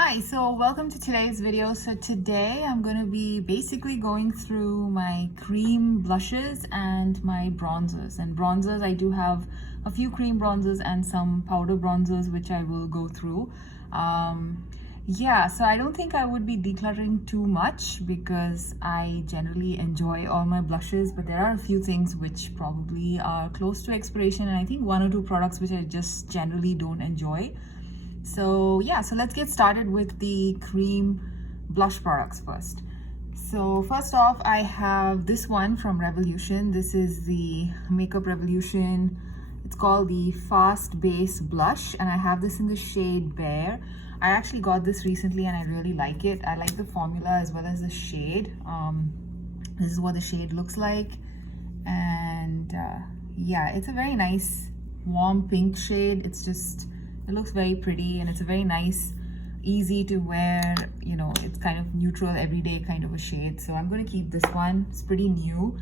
Hi, so welcome to today's video. So today I'm going to be basically going through my cream blushes and my bronzers. And bronzers, I do have a few cream bronzers and some powder bronzers which I will go through. So I don't think I would be decluttering too much because I generally enjoy all my blushes, but there are a few things which probably are close to expiration, and I think one or two products which I just generally don't enjoy. So let's get started with the cream blush products first. So first off, I have this one from Revolution. This is the Makeup Revolution. It's called the Fast Base Blush, and I have this in the shade Bare. I actually got this recently and I really like it. I like the formula as well as the shade. This is what the shade looks like, and it's a very nice warm pink shade. It looks very pretty, and it's a very nice, easy to wear, it's kind of neutral, everyday kind of a shade. So I'm going to keep this one. It's pretty new.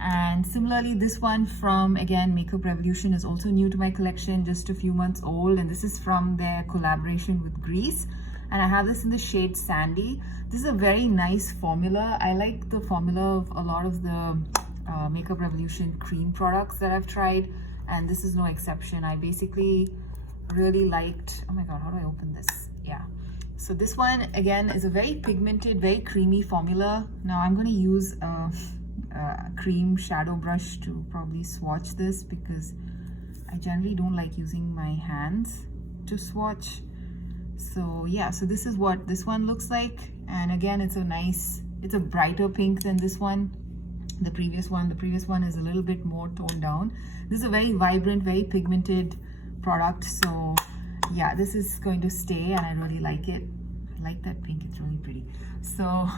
And similarly, this one from, again, Makeup Revolution is also new to my collection, just a few months old. And this is from their collaboration with Grease. And I have this in the shade Sandy. This is a very nice formula. I like the formula of a lot of the Makeup Revolution cream products that I've tried, and this is no exception. I basically really liked, oh my god, how do I open this? So this one again is a very pigmented, very creamy formula. Now I'm going to use a cream shadow brush to probably swatch this because I generally don't like using my hands to swatch. So this is what this one looks like, and again it's a brighter pink than this one. The previous one is a little bit more toned down. This is a very vibrant, very pigmented product. So this is going to stay, and I really like it. I like that pink, it's really pretty. So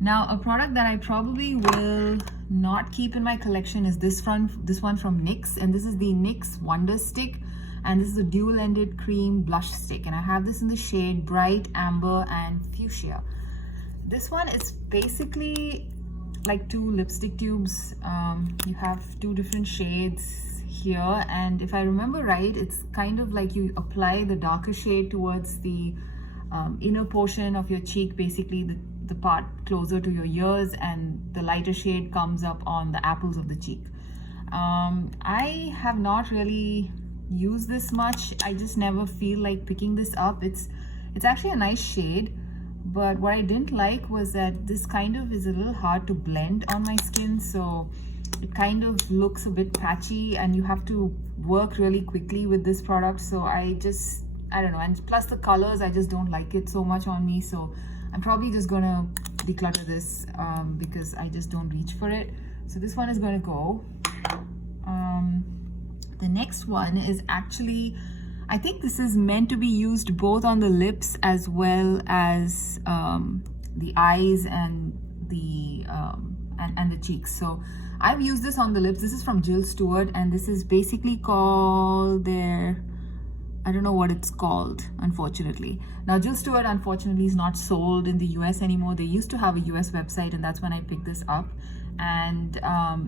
now a product that I probably will not keep in my collection is this one from NYX, and this is the NYX Wonder Stick, and this is a dual-ended cream blush stick, and I have this in the shade Bright, Amber, and Fuchsia. This one is basically like two lipstick tubes. You have two different shades here, and if I remember right, it's kind of like you apply the darker shade towards the inner portion of your cheek, basically the part closer to your ears, and the lighter shade comes up on the apples of the cheek. I have not really used this much. I just never feel like picking this up. It's actually a nice shade, but what I didn't like was that this kind of is a little hard to blend on my skin, so it kind of looks a bit patchy, and you have to work really quickly with this product. So I don't know, and plus the colors, I just don't like it so much on me. So I'm probably just gonna declutter this because I just don't reach for it. So this one is gonna go. The next one is actually, I think this is meant to be used both on the lips as well as the eyes and the cheeks. So I've used this on the lips. This is from Jill Stewart, and this is basically called their, I don't know what it's called, unfortunately. Now, Jill Stewart, unfortunately, is not sold in the US anymore. They used to have a US website, and that's when I picked this up. And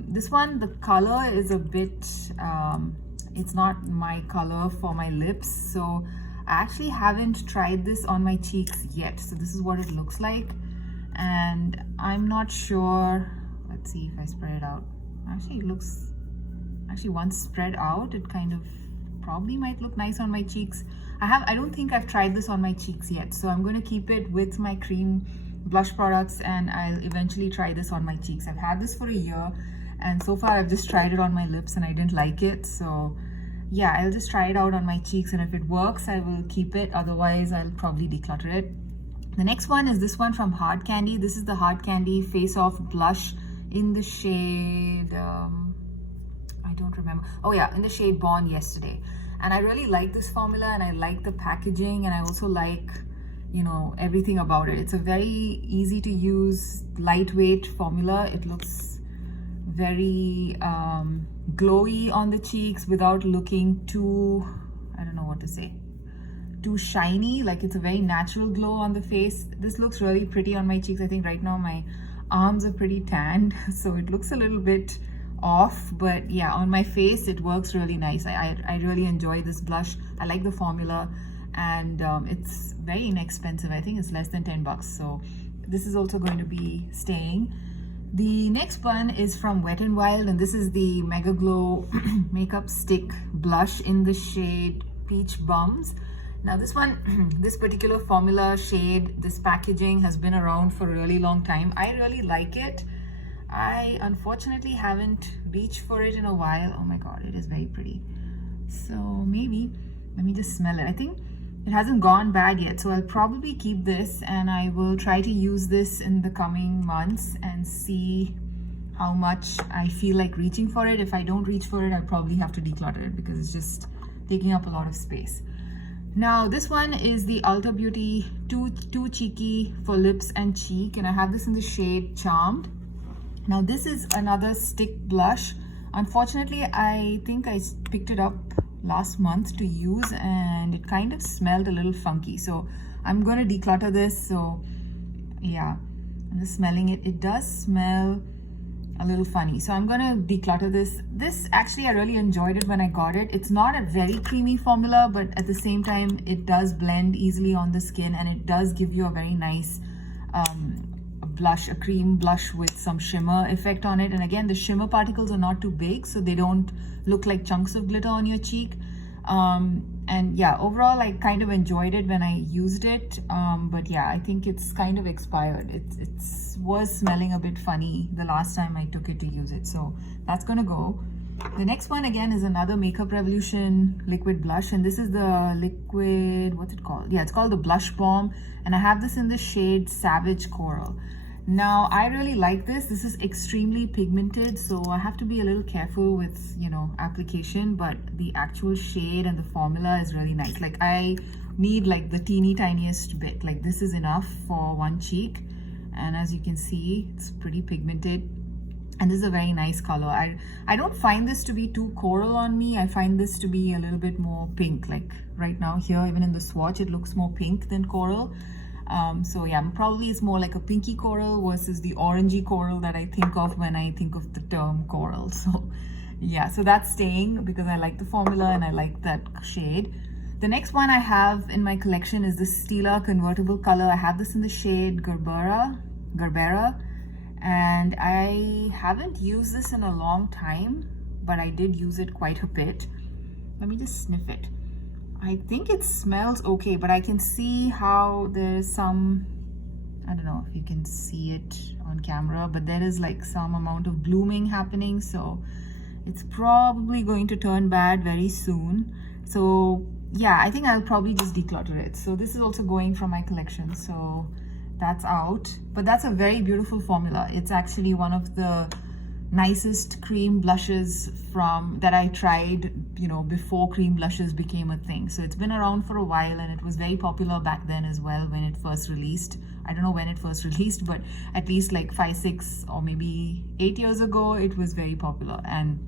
this one, the color is a bit, it's not my color for my lips. So I actually haven't tried this on my cheeks yet. So this is what it looks like. And I'm not sure, let's see if I spread it out. Actually, it looks, once spread out, it kind of probably might look nice on my cheeks. I don't think I've tried this on my cheeks yet, so I'm going to keep it with my cream blush products, and I'll eventually try this on my cheeks. I've had this for a year, and so far I've just tried it on my lips and I didn't like it. So I'll just try it out on my cheeks, and if it works I will keep it, otherwise I'll probably declutter it. The next one is this one from Hard Candy. This is the Hard Candy Face Off Blush in the shade I don't remember. In the shade Born Yesterday. And I really like this formula, and I like the packaging, and I also like, everything about it. It's a very easy to use, lightweight formula. It looks very glowy on the cheeks without looking too, I don't know what to say, too shiny. Like, it's a very natural glow on the face. This looks really pretty on my cheeks. I think right now my arms are pretty tanned, so it looks a little bit off, but on my face it works really nice. I really enjoy this blush. I like the formula, and it's very inexpensive. I think it's less than 10 bucks. So this is also going to be staying. The next one is from Wet n Wild, and this is the Mega Glow Makeup Stick Blush in the shade Peach Bums. Now this one, this particular formula shade, this packaging has been around for a really long time. I really like it. I unfortunately haven't reached for it in a while. Oh my god, it is very pretty. So maybe, let me just smell it. I think it hasn't gone bad yet, so I'll probably keep this and I will try to use this in the coming months and see how much I feel like reaching for it. If I don't reach for it, I'll probably have to declutter it because it's just taking up a lot of space. Now this one is the Ulta Beauty Too Cheeky for Lips and Cheek, and I have this in the shade Charmed. Now this is another stick blush. Unfortunately, I think I picked it up last month to use and it kind of smelled a little funky, so I'm going to declutter this. So yeah, I'm just smelling it. It does smell a little funny, so I'm going to declutter this. This actually, I really enjoyed it when I got it. It's not a very creamy formula, but at the same time it does blend easily on the skin, and it does give you a very nice blush, a cream blush with some shimmer effect on it. And again, the shimmer particles are not too big, so they don't look like chunks of glitter on your cheek. And yeah, overall I kind of enjoyed it when I used it, but yeah, I think it's kind of expired. It was smelling a bit funny the last time I took it to use it, so that's gonna go. The next one again is another Makeup Revolution liquid blush, and this is the liquid, what's it called? Yeah, it's called the Blush Bomb, and I have this in the shade Savage Coral. Now I really like this. This is extremely pigmented, so I have to be a little careful with, you know, application, but the actual shade and the formula is really nice. Like I need like the teeny tiniest bit. Like this is enough for one cheek, and as you can see, it's pretty pigmented. And this is a very nice color. I don't find this to be too coral on me. I find this to be a little bit more pink. Like right now here, even in the swatch, it looks more pink than coral. So yeah, probably it's more like a pinky coral versus the orangey coral that I think of when I think of the term coral. So yeah, so that's staying because I like the formula and I like that shade. The next one I have in my collection is the Stila convertible color. I have this in the shade Gerbera, and I haven't used this in a long time, but I did use it quite a bit. Let me just sniff it. I think it smells okay, but I can see how there's some, I don't know if you can see it on camera, but there is like some amount of blooming happening, so it's probably going to turn bad very soon. So yeah, I think I'll probably just declutter it. So this is also going from my collection, so that's out. But that's a very beautiful formula. It's actually one of the nicest cream blushes from that I tried, you know, before cream blushes became a thing. So it's been around for a while, and it was very popular back then as well when it first released. I don't know when it first released, but at least like 5, 6 or maybe 8 years ago, it was very popular, and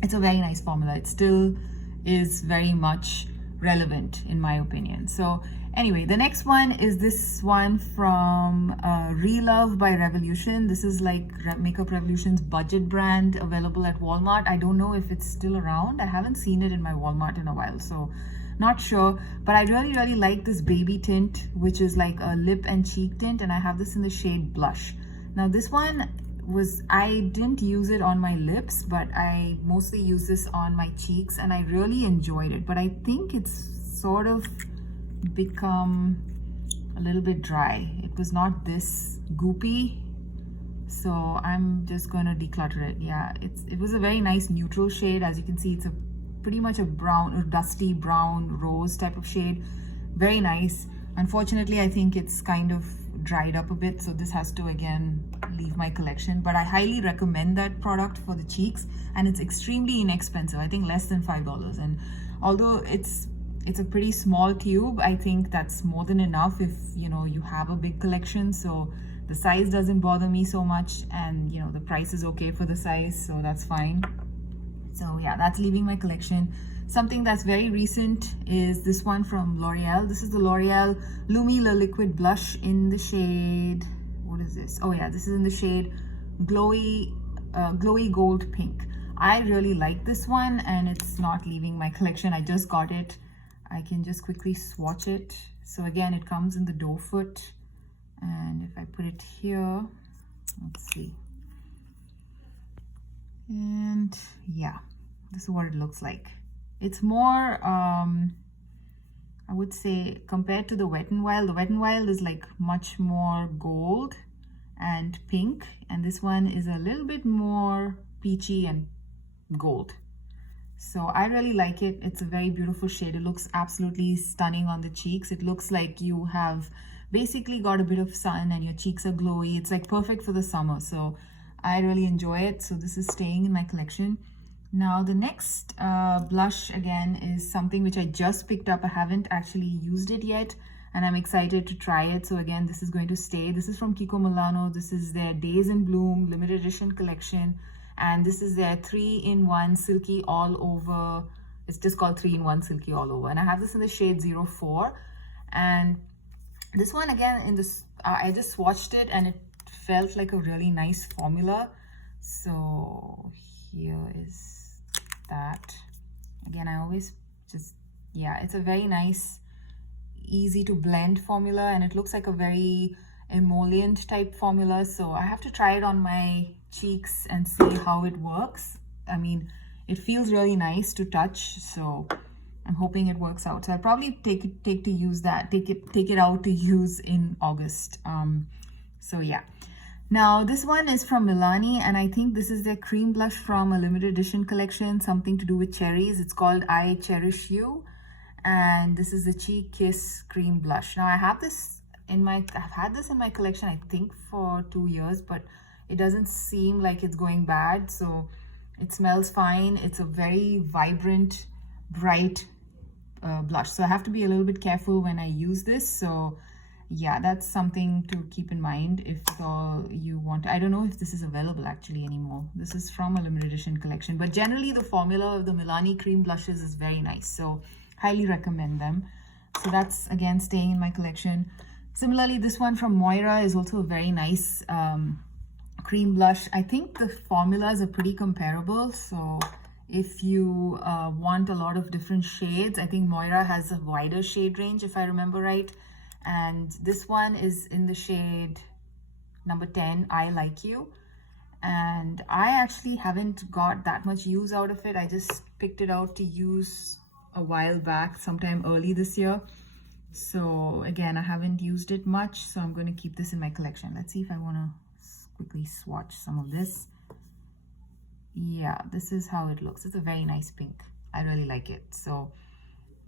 it's a very nice formula. It still is very much relevant in my opinion. So anyway, the next one is this one from Relove by Revolution. This is like Makeup Revolution's budget brand, available at Walmart. I don't know if it's still around. I haven't seen it in my Walmart in a while, so not sure. But I really like this baby tint, which is like a lip and cheek tint, and I have this in the shade Blush. Now this one I didn't use it on my lips, but I mostly use this on my cheeks, and I really enjoyed it. But I think it's sort of become a little bit dry. It was not this goopy, so I'm just gonna declutter it. Yeah, it was a very nice neutral shade. As you can see, it's a pretty much a brown or dusty brown rose type of shade. Very nice. Unfortunately, I think it's kind of dried up a bit, so this has to again leave my collection. But I highly recommend that product for the cheeks, and it's extremely inexpensive. I think less than $5. And although it's a pretty small tube, I think that's more than enough if, you know, you have a big collection. So the size doesn't bother me so much, and you know, the price is okay for the size, so that's fine. So yeah, that's leaving my collection. Something that's very recent is this one from L'Oreal. This is the L'Oreal Lumi Le Liquid Blush in the shade, what is this? Oh yeah, this is in the shade Glowy Gold Pink. I really like this one, and it's not leaving my collection. I just got it I can just quickly swatch it. So again, it comes in the doe foot, and if I put it here, let's see, and yeah, this is what it looks like. It's more I would say, compared to the Wet n Wild, the Wet n Wild is like much more gold and pink, and this one is a little bit more peachy and gold. So I really like it. It's a very beautiful shade. It looks absolutely stunning on the cheeks. It looks like you have basically got a bit of sun and your cheeks are glowy. It's like perfect for the summer. So I really enjoy it. So this is staying in my collection. Now the next blush again is something which I just picked up. I haven't actually used it yet, and I'm excited to try it. So again, this is going to stay. This is from Kiko Milano. This is their Days in Bloom limited edition collection, and this is their 3-in-1 silky all over. It's just called 3-in-1 silky all over, and I have this in the shade 04. And this one again, in this I just swatched it and it felt like a really nice formula. So here is that. Again, I always just, yeah, it's a very nice, easy to blend formula, and it looks like a very emollient type formula. So I have to try it on my cheeks and see how it works. I mean, it feels really nice to touch, so I'm hoping it works out. So I'll probably take it out to use in August. So yeah. Now this one is from Milani, and I think this is their cream blush from a limited edition collection, something to do with cherries. It's called I Cherish You, and this is the Cheek Kiss cream blush. Now I've had this in my collection I think for 2 years, but it doesn't seem like it's going bad. So it smells fine. It's a very vibrant, bright blush. So I have to be a little bit careful when I use this. So yeah, that's something to keep in mind if you want. I don't know if this is available actually anymore. This is from a limited edition collection, but generally the formula of the Milani cream blushes is very nice, so highly recommend them. So that's again staying in my collection. Similarly, this one from Moira is also a very nice cream blush. I think the formulas are pretty comparable, so if you want a lot of different shades, I think Moira has a wider shade range if I remember right. And this one is in the shade number 10, I Like You. And I actually haven't got that much use out of it. I just picked it out to use a while back, sometime early this year. So again, I haven't used it much, so I'm going to keep this in my collection. Let's see if I want to quickly swatch some of this. Yeah, this is how it looks. It's a very nice pink. I really like it. So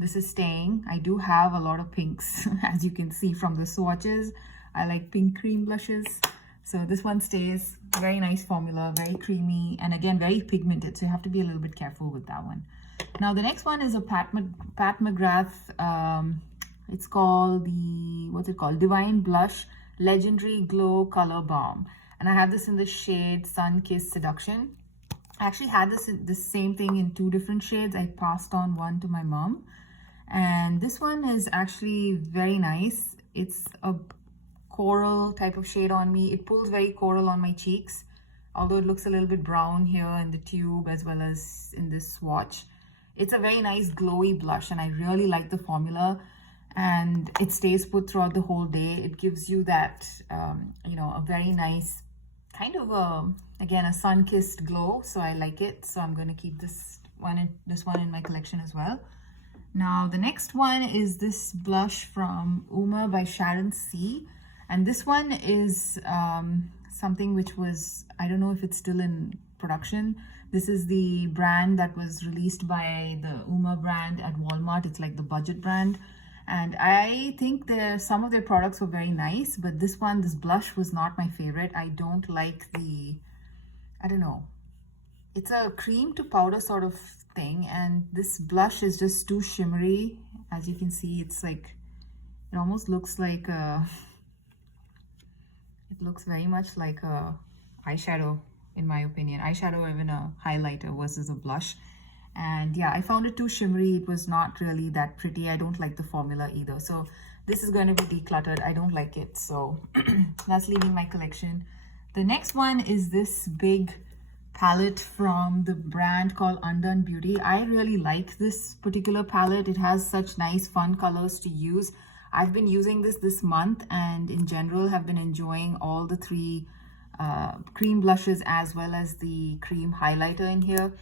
this is staying. I do have a lot of pinks, as you can see from the swatches. I like pink cream blushes. So this one stays. Very nice formula, very creamy, and again, very pigmented. So you have to be a little bit careful with that one. Now, the next one is a Pat McGrath. It's called Divine Blush Legendary Glow Color Balm. And I have this in the shade Sun Kiss Seduction. I actually had this same thing in 2 different shades. I passed on one to my mom. And this one is actually very nice. It's a coral type of shade on me. It pulls very coral on my cheeks, although it looks a little bit brown here in the tube as well as in this swatch. It's a very nice glowy blush, and I really like the formula, and it stays put throughout the whole day. It gives you that, you know, a very nice kind of again, a sun-kissed glow. So I like it. So I'm going to keep this one in my collection as well. Now, the next one is this blush from Uma by Sharon C. And this one is something which was, I don't know if it's still in production. This is the brand that was released by the Uma brand at Walmart. It's like the budget brand. And I think some of their products were very nice, but this blush was not my favorite. I don't like I don't know. It's a cream to powder sort of thing, and this blush is just too shimmery. As you can see, it's like, it almost looks like it looks very much like a eyeshadow, in my opinion. Eyeshadow or even a highlighter versus a blush. And yeah, I found it too shimmery. It was not really that pretty. I don't like the formula either. So this is going to be decluttered. I don't like it. So that's leaving my collection. The next one is this big palette from the brand called Undone Beauty. I really like this particular palette. It has such nice fun colors to use. I've been using this month, and in general have been enjoying all the three cream blushes as well as the cream highlighter in here.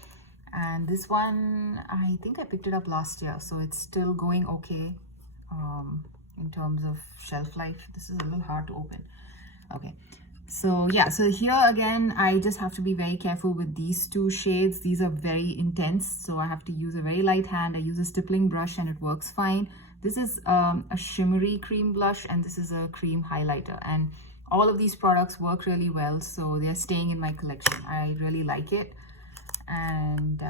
And this one, I think I picked it up last year, so it's still going okay in terms of shelf life. This is a little hard to open. Okay, so yeah, so here again, I just have to be very careful with these two shades. These are very intense, so I have to use a very light hand. I use a stippling brush and it works fine. This is a shimmery cream blush, and this is a cream highlighter, and all of these products work really well, so they're staying in my collection. I really like it, and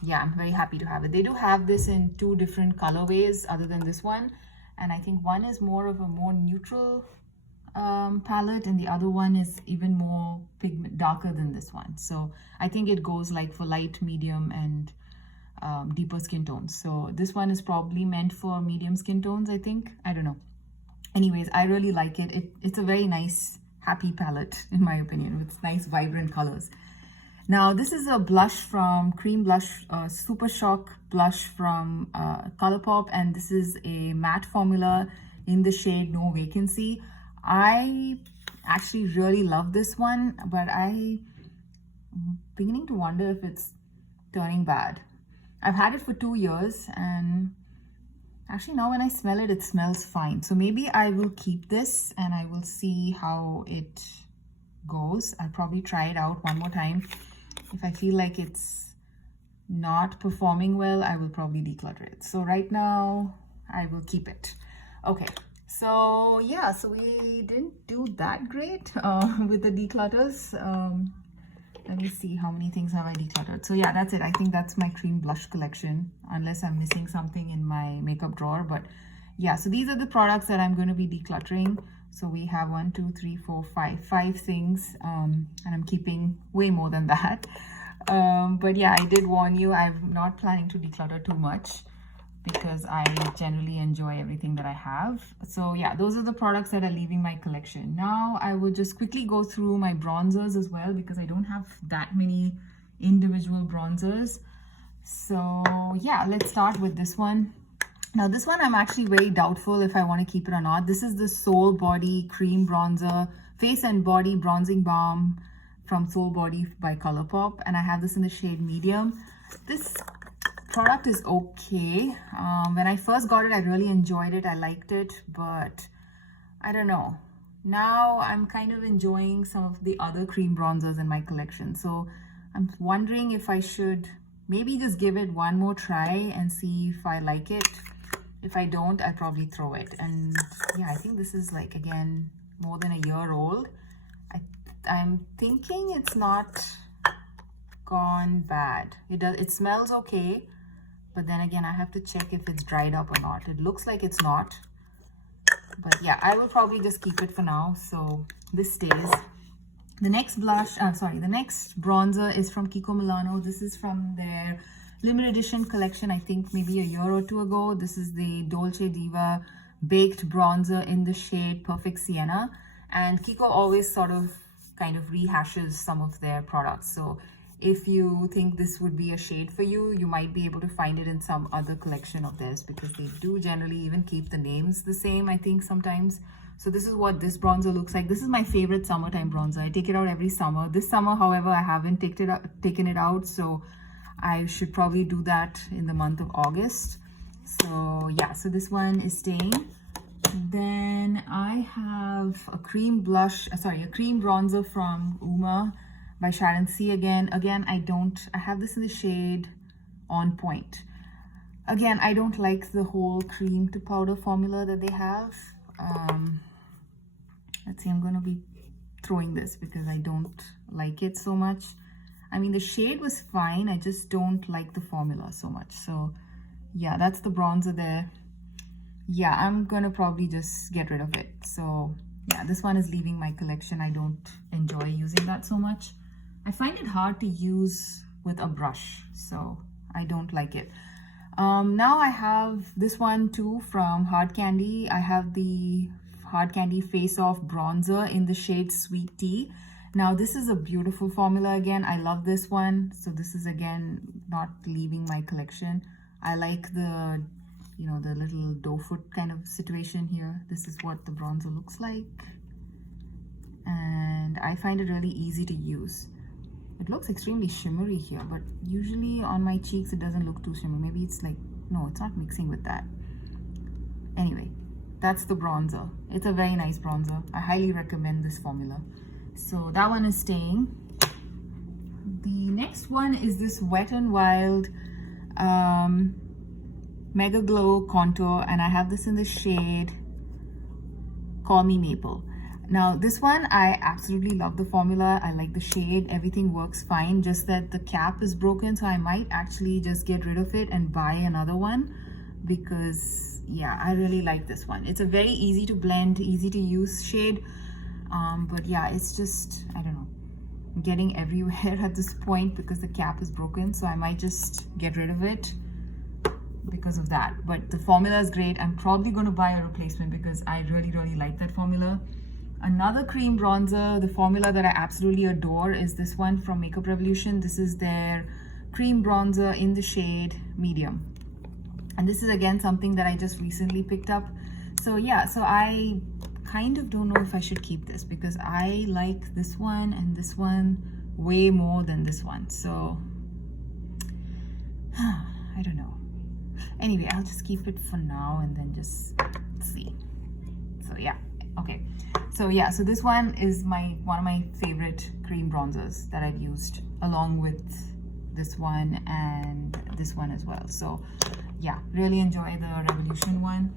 yeah, I'm very happy to have it. They do have this in two different colorways other than this one, and I think one is more of a more neutral palette, and the other one is even more pigment darker than this one. So I think it goes like for light, medium, and deeper skin tones. So this one is probably meant for medium skin tones, I think. I don't know. Anyways, I really like it. It's a very nice, happy palette, in my opinion, with nice, vibrant colors. Now, this is a blush from Cream Blush, Super Shock blush from Colourpop, and this is a matte formula in the shade No Vacancy. I actually really love this one, but I'm beginning to wonder if it's turning bad. I've had it for 2 years, and actually now when I smell it, it smells fine. So maybe I will keep this and I will see how it goes. I'll probably try it out one more time. If I feel like it's not performing well, I will probably declutter it. So right now, I will keep it. Okay, so yeah, so we didn't do that great with the declutters. Let me see, how many things have I decluttered? So yeah, that's it. I think that's my cream blush collection, unless I'm missing something in my makeup drawer. But yeah, so these are the products that I'm going to be decluttering. So we have 1, 2, 3, 4, 5 things, and I'm keeping way more than that. But yeah, I did warn you, I'm not planning to declutter too much because I generally enjoy everything that I have. So yeah, those are the products that are leaving my collection. Now I will just quickly go through my bronzers as well, because I don't have that many individual bronzers. So yeah, let's start with this one. Now this one, I'm actually very doubtful if I want to keep it or not. This is the Soul Body Cream Bronzer, Face and Body Bronzing Balm from Soul Body by Colourpop, and I have this in the shade medium. This product is okay. When I first got it, I really enjoyed it. I liked it, but I don't know. Now I'm kind of enjoying some of the other cream bronzers in my collection. So I'm wondering if I should maybe just give it one more try and see if I like it. If I don't, I'll probably throw it. And yeah, I think this is like, again, more than a year old. I'm thinking it's not gone bad. It smells okay, but then again, I have to check if it's dried up or not. It looks like it's not, but yeah, I will probably just keep it for now. So this stays. The next the next bronzer is from Kiko Milano. This is from their limited edition collection, I think maybe a year or two ago. This is the Dolce Diva Baked Bronzer in the shade Perfect Sienna. And Kiko always sort of kind of rehashes some of their products. So if you think this would be a shade for you, you might be able to find it in some other collection of theirs, because they do generally even keep the names the same, I think, sometimes. So this is what this bronzer looks like. This is my favorite summertime bronzer. I take it out every summer. This summer, however, I haven't taken it out, so I should probably do that in the month of August. So yeah, so this one is staying. Then I have a cream bronzer from Uma by Sharon C. Again, I have this in the shade On Point. Again, I don't like the whole cream to powder formula that they have. Let's see, I'm going to be throwing this because I don't like it so much. I mean, the shade was fine. I just don't like the formula so much. So yeah, that's the bronzer there. Yeah, I'm going to probably just get rid of it. So yeah, this one is leaving my collection. I don't enjoy using that so much. I find it hard to use with a brush, so I don't like it. Now I have this one too from Hard Candy. I have the Hard Candy Face Off Bronzer in the shade Sweet Tea. Now this is a beautiful formula again. I love this one. So this is again not leaving my collection. I like the, you know, the little doe foot kind of situation here. This is what the bronzer looks like. And I find it really easy to use. It looks extremely shimmery here, but usually on my cheeks it doesn't look too shimmery. Maybe it's like, no, it's not mixing with that. Anyway, that's the bronzer. It's a very nice bronzer. I highly recommend this formula. So that one is staying. The next one is this Wet n Wild Mega Glow Contour, and I have this in the shade Call Me Maple. Now this one, I absolutely love the formula. I like the shade, everything works fine, just that the cap is broken, so I might actually just get rid of it and buy another one, because yeah, I really like this one. It's a very easy to blend, easy to use shade, but yeah, it's just, I don't know, getting everywhere at this point because the cap is broken, so I might just get rid of it because of that. But the formula is great. I'm probably going to buy a replacement because I really like that formula. Another cream bronzer, the formula that I absolutely adore, is this one from Makeup Revolution. This is their cream bronzer in the shade Medium. And this is again something that I just recently picked up. So yeah, so I kind of don't know if I should keep this because I like this one and this one way more than this one. So I don't know. Anyway, I'll just keep it for now and then just see. So yeah, okay. So yeah, so this one is one of my favorite cream bronzers that I've used, along with this one and this one as well. So yeah, really enjoy the Revolution one.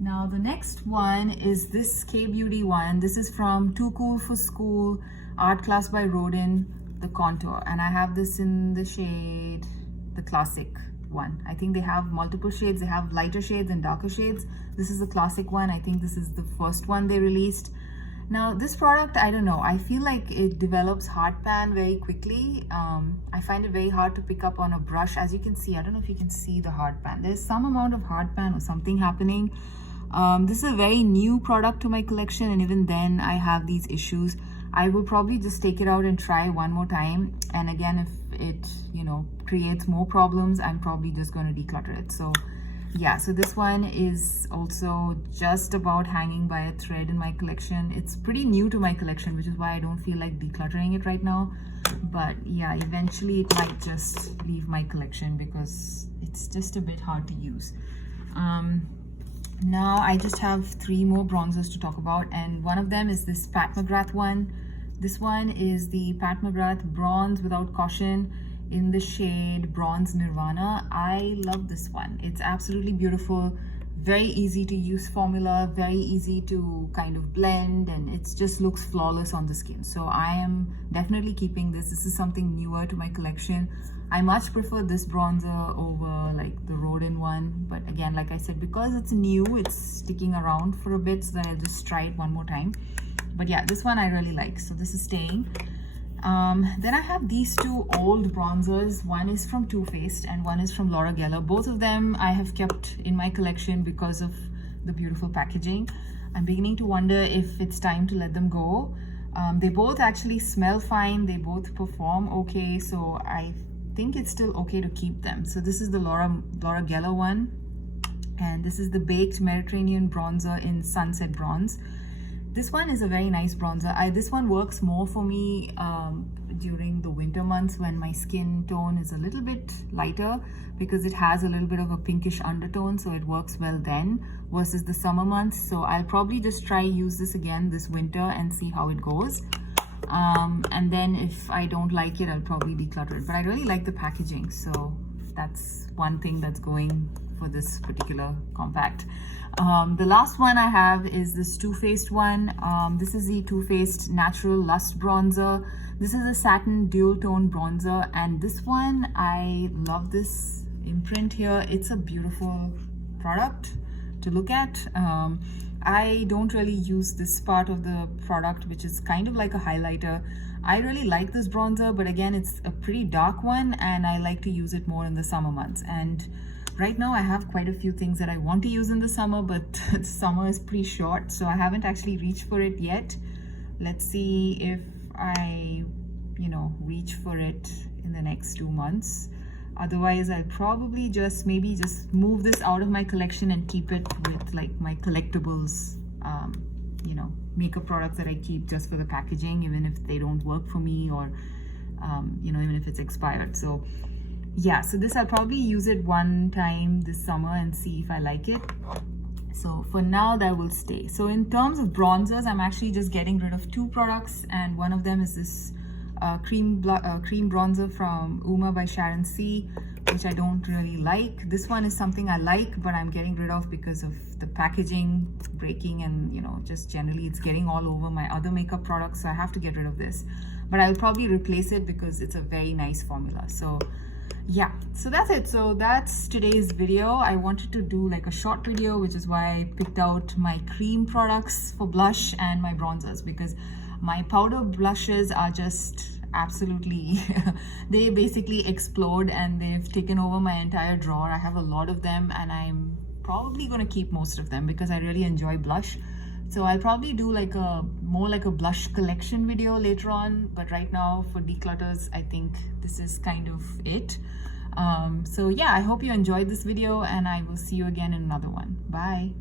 Now the next one is this K-Beauty one. This is from Too Cool for School Art Class by Rodin, the Contour. And I have this in the shade, the classic one. I think they have multiple shades. They have lighter shades and darker shades. This is the classic one. I think this is the first one they released. Now this product, I don't know, I feel like it develops hard pan very quickly. I find it very hard to pick up on a brush. As you can see, I don't know if you can see the hard pan. There's some amount of hard pan or something happening. This is a very new product to my collection, and even then I have these issues. I will probably just take it out and try one more time, and again, if it, you know, creates more problems, I'm probably just going to declutter it. So yeah, so this one is also just about hanging by a thread in my collection. It's pretty new to my collection, which is why I don't feel like decluttering it right now. But yeah, eventually it might just leave my collection because it's just a bit hard to use. Now I just have 3 more bronzers to talk about, and one of them is this Pat McGrath one. This one is the Pat McGrath Bronze Without Caution in the shade Bronze Nirvana. I love this one. It's absolutely beautiful, very easy to use formula, very easy to kind of blend, and it just looks flawless on the skin. So I am definitely keeping this. This is something newer to my collection. I much prefer this bronzer over like the Rodin one, but again, like I said, because it's new, it's sticking around for a bit, so that I'll just try it one more time. But yeah, this one I really like, so this is staying. Then I have these 2 old bronzers. One is from Too Faced and one is from Laura Geller. Both of them I have kept in my collection because of the beautiful packaging. I'm beginning to wonder if it's time to let them go. They both actually smell fine, they both perform okay, so I think it's still okay to keep them. So this is the Laura Geller one, and this is the Baked Mediterranean Bronzer in Sunset Bronze. This one is a very nice bronzer. This one works more for me during the winter months when my skin tone is a little bit lighter, because it has a little bit of a pinkish undertone, so it works well then versus the summer months. So I'll probably just try use this again this winter and see how it goes. And then if I don't like it, I'll probably declutter it. But I really like the packaging, so that's one thing that's going for this particular compact. The last one I have is this Too Faced one. This is the Too Faced Natural Lust Bronzer. This is a satin dual tone bronzer, and this one, I love this imprint here. It's a beautiful product to look at. I don't really use this part of the product, which is kind of like a highlighter. I really like this bronzer, but again, it's a pretty dark one, and I like to use it more in the summer months. And right now I have quite a few things that I want to use in the summer, but summer is pretty short, so I haven't actually reached for it yet. Let's see if I, reach for it in the next 2 months. Otherwise, I'll probably just move this out of my collection and keep it with like my collectibles, makeup products that I keep just for the packaging, even if they don't work for me, or even if it's expired. So yeah, so this I'll probably use it one time this summer and see if I like it. So for now, that will stay. So in terms of bronzers, I'm actually just getting rid of 2 products, and one of them is this cream bronzer from Uma by Sharon C, which I don't really like. This one is something I like, but I'm getting rid of because of the packaging breaking, and just generally it's getting all over my other makeup products, so I have to get rid of this. But I'll probably replace it because it's a very nice formula. So yeah, so that's it. So that's today's video. I wanted to do like a short video, which is why I picked out my cream products for blush and my bronzers, because my powder blushes are just absolutely they basically explode and they've taken over my entire drawer. I have a lot of them, and I'm probably going to keep most of them because I really enjoy blush. So I'll probably do like more like a blush collection video later on, but right now for declutters, I think this is kind of it. So yeah, I hope you enjoyed this video, and I will see you again in another one. Bye.